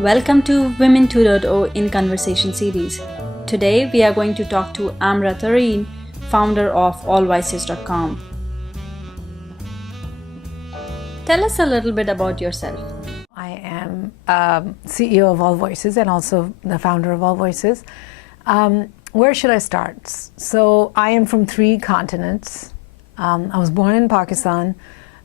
Welcome to Women 2.0 in Conversation series. Today we are going to talk to Amra Tareen, founder of allvoices.com. Tell us a little bit about yourself. I am CEO of All Voices and also the founder of All Voices. Where should I start? So I am from 3 continents. I was born in Pakistan.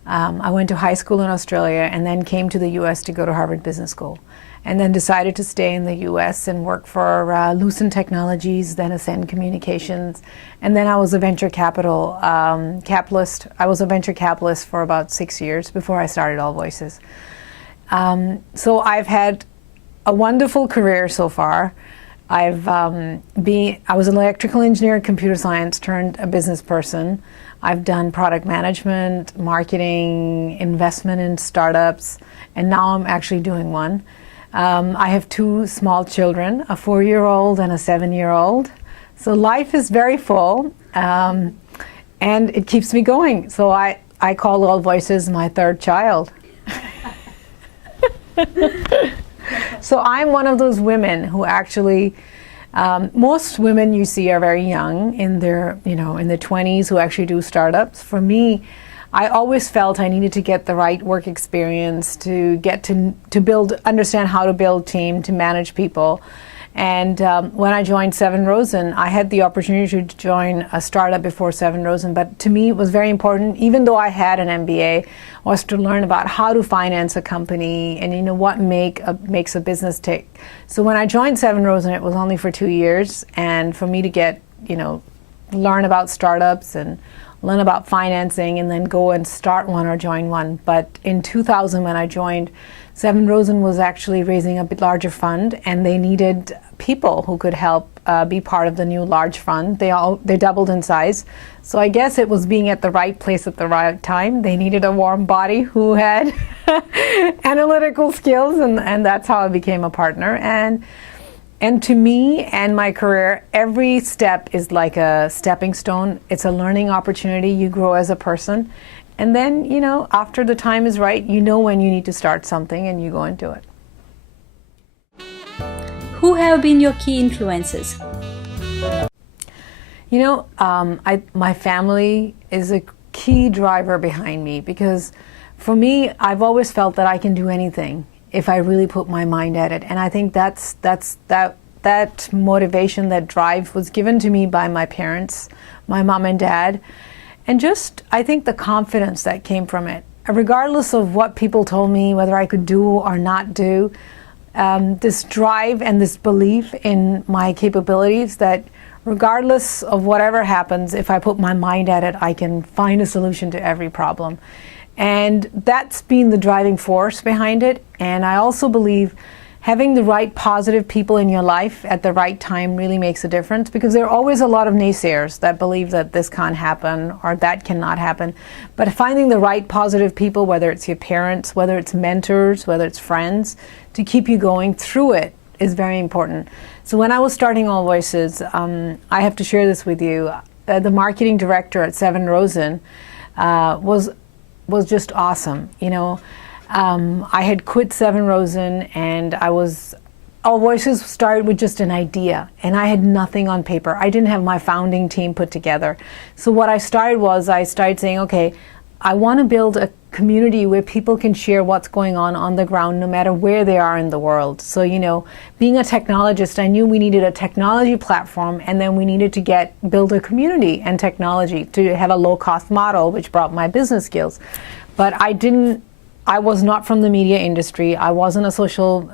I went to high school in Australia and then came to the US to go to Harvard Business School. And then decided to stay in the US and work for Lucent Technologies, then Ascend Communications. And then I was a venture capital capitalist. I was a venture capitalist for about 6 years before I started All Voices. So I've had a wonderful career so far. I was an electrical engineer, computer science turned a business person. I've done product management, marketing, investment in startups, and now I'm actually doing one. I have 2 small children, a 4-year-old and a 7-year-old. So life is very full, and it keeps me going. So I call All Voices my 3rd child. So I'm one of those women who actually, most women you see are very young in their 20s who actually do startups. For me, I always felt I needed to get the right work experience to get to understand how to build team, to manage people. And when I joined Seven Rosen, I had the opportunity to join a startup before Seven Rosen, but to me it was very important, even though I had an MBA, was to learn about how to finance a company and what makes a business tick. So when I joined Seven Rosen, it was only for 2 years, and for me to get, learn about startups and learn about financing and then go and start one or join one. But in 2000 when I joined, Seven Rosen was actually raising a bit larger fund, and they needed people who could help be part of the new large fund. They doubled in size. So I guess it was being at the right place at the right time. They needed a warm body who had analytical skills, and that's how I became a partner. And to me and my career, every step is like a stepping stone. It's a learning opportunity. You grow as a person. And then, after the time is right, when you need to start something and you go and do it. Who have been your key influences? My family is a key driver behind me, because for me, I've always felt that I can do anything if I really put my mind at it. And I think that motivation, that drive was given to me by my parents, my mom and dad. And just, I think the confidence that came from it, regardless of what people told me, whether I could do or not do, this drive and this belief in my capabilities that regardless of whatever happens, if I put my mind at it, I can find a solution to every problem. And that's been the driving force behind it. And I also believe having the right positive people in your life at the right time really makes a difference, because there are always a lot of naysayers that believe that this can't happen or that cannot happen. But finding the right positive people, whether it's your parents, whether it's mentors, whether it's friends, to keep you going through it is very important. So when I was starting All Voices, I have to share this with you. The marketing director at Seven Rosen was just awesome. I had quit Seven Rosen, and All Voices started with just an idea, and I had nothing on paper. I didn't have my founding team put together. So what I started saying, okay, I want to build a community where people can share what's going on the ground, no matter where they are in the world. So, being a technologist, I knew we needed a technology platform, and then we needed to build a community and technology to have a low-cost model, which brought my business skills. But I was not from the media industry. I wasn't a social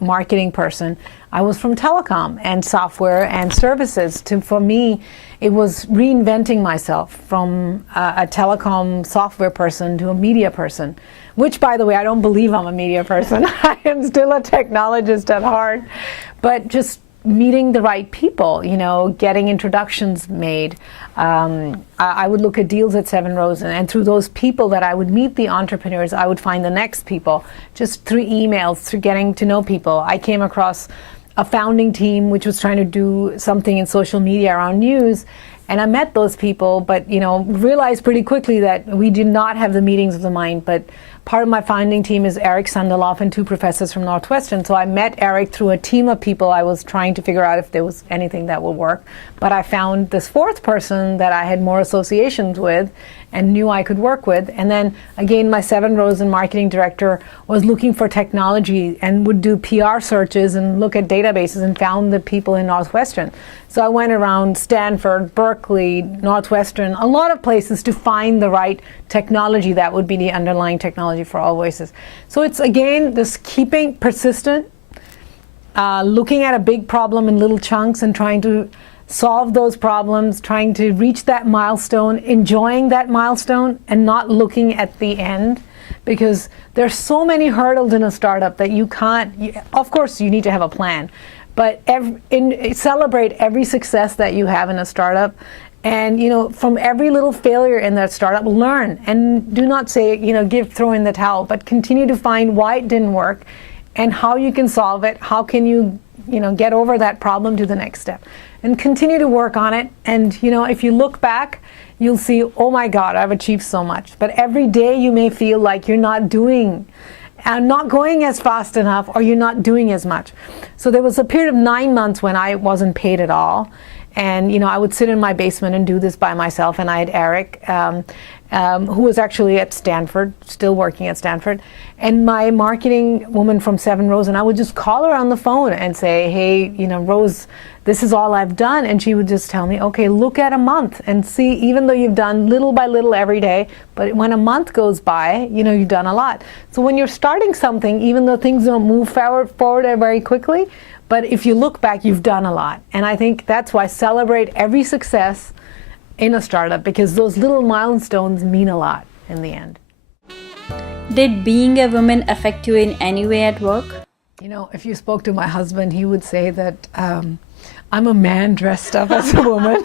marketing person. I was from telecom and software and services. For me, it was reinventing myself from a telecom software person to a media person, which, by the way, I don't believe I'm a media person. I am still a technologist at heart. But just meeting the right people, getting introductions made. I would look at deals at Seven Rosen, and through those people that I would meet the entrepreneurs, I would find the next people, just through emails, through getting to know people. I came across a founding team which was trying to do something in social media around news, and I met those people, but realized pretty quickly that we did not have the meetings of the mind. But part of my founding team is Eric Sundeloff and 2 professors from Northwestern. So I met Eric through a team of people. I was trying to figure out if there was anything that would work. But I found this 4th person that I had more associations with and knew I could work with. And then again, my 7 Rosen marketing director was looking for technology and would do PR searches and look at databases and found the people in Northwestern. So I went around Stanford, Berkeley, Northwestern, a lot of places to find the right technology that would be the underlying technology for All Voices. So it's again, this keeping persistent, looking at a big problem in little chunks and trying to solve those problems, trying to reach that milestone, enjoying that milestone, and not looking at the end, because there's so many hurdles in a startup that you can't, of course you need to have a plan, but celebrate every success that you have in a startup. And from every little failure in that startup, learn, and do not say, throw in the towel, but continue to find why it didn't work and how you can solve it. How can you, get over that problem to the next step, and continue to work on it. And if you look back, you'll see, oh my God, I've achieved so much. But every day you may feel like you're not going as fast enough, or you're not doing as much. So there was a period of 9 months when I wasn't paid at all. And, I would sit in my basement and do this by myself. And I had Eric, who was actually at Stanford, still working at Stanford. And my marketing woman from 7 Rose, and I would just call her on the phone and say, hey, Rose, this is all I've done. And she would just tell me, okay, look at a month and see, even though you've done little by little every day, but when a month goes by, you've done a lot. So when you're starting something, even though things don't move forward very quickly, but if you look back, you've done a lot. And I think that's why celebrate every success in a startup, because those little milestones mean a lot in the end. Did being a woman affect you in any way at work? If you spoke to my husband, he would say that I'm a man dressed up as a woman.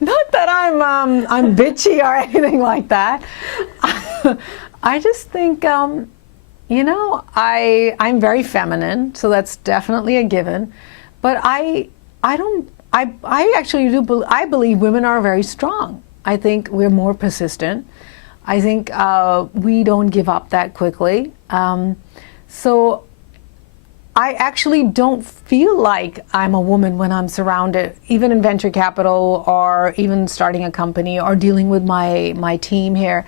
Not that I'm bitchy or anything like that. I just think, I'm very feminine, so that's definitely a given. But I believe women are very strong. I think we're more persistent. I think we don't give up that quickly. So I actually don't feel like I'm a woman when I'm surrounded, even in venture capital, or even starting a company, or dealing with my team here.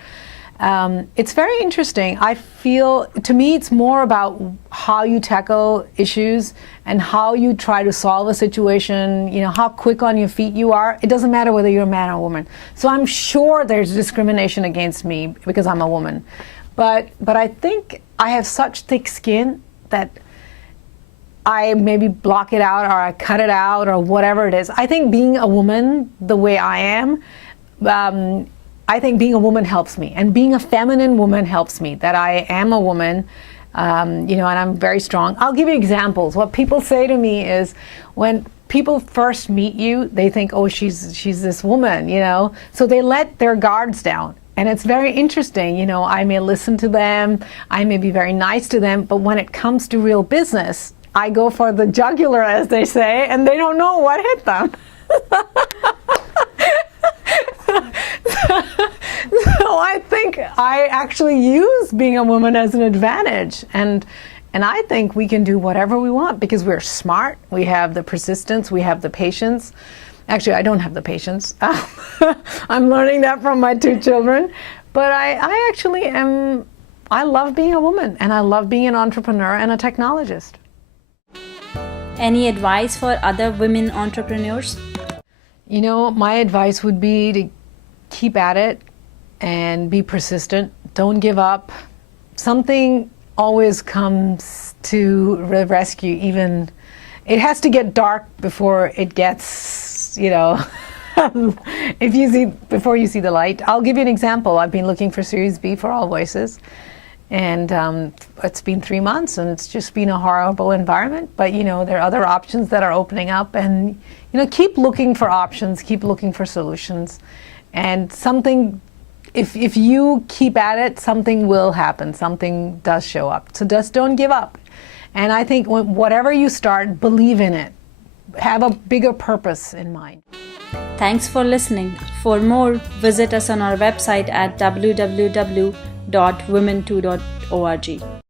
It's very interesting. I feel, to me, it's more about how you tackle issues and how you try to solve a situation, how quick on your feet you are. It doesn't matter whether you're a man or a woman. So I'm sure there's discrimination against me because I'm a woman. But I think I have such thick skin that I maybe block it out, or I cut it out, or whatever it is. I think being a woman the way I am, I think being a woman helps me, and being a feminine woman helps me, that I am a woman, and I'm very strong. I'll give you examples. What people say to me is, when people first meet you, they think, oh, she's this woman, so they let their guards down. And it's very interesting, I may listen to them, I may be very nice to them, but when it comes to real business, I go for the jugular, as they say, and they don't know what hit them. So I think I actually use being a woman as an advantage, and I think we can do whatever we want because we're smart, we have the persistence, we have the patience. Actually, I don't have the patience. I'm learning that from my 2 children, but I actually am, I love being a woman, and I love being an entrepreneur and a technologist. Any advice for other women entrepreneurs? My advice would be to keep at it and be persistent. Don't give up. Something always comes to the rescue. Even it has to get dark before it gets, before you see the light. I'll give you an example. I've been looking for Series B for All Voices, and it's been 3 months, and it's just been a horrible environment. But there are other options that are opening up, and keep looking for options, keep looking for solutions, and something. If you keep at it, something will happen. Something does show up. So just don't give up. And I think whatever you start, believe in it. Have a bigger purpose in mind. Thanks for listening. For more, visit us on our website at www www.women2.org.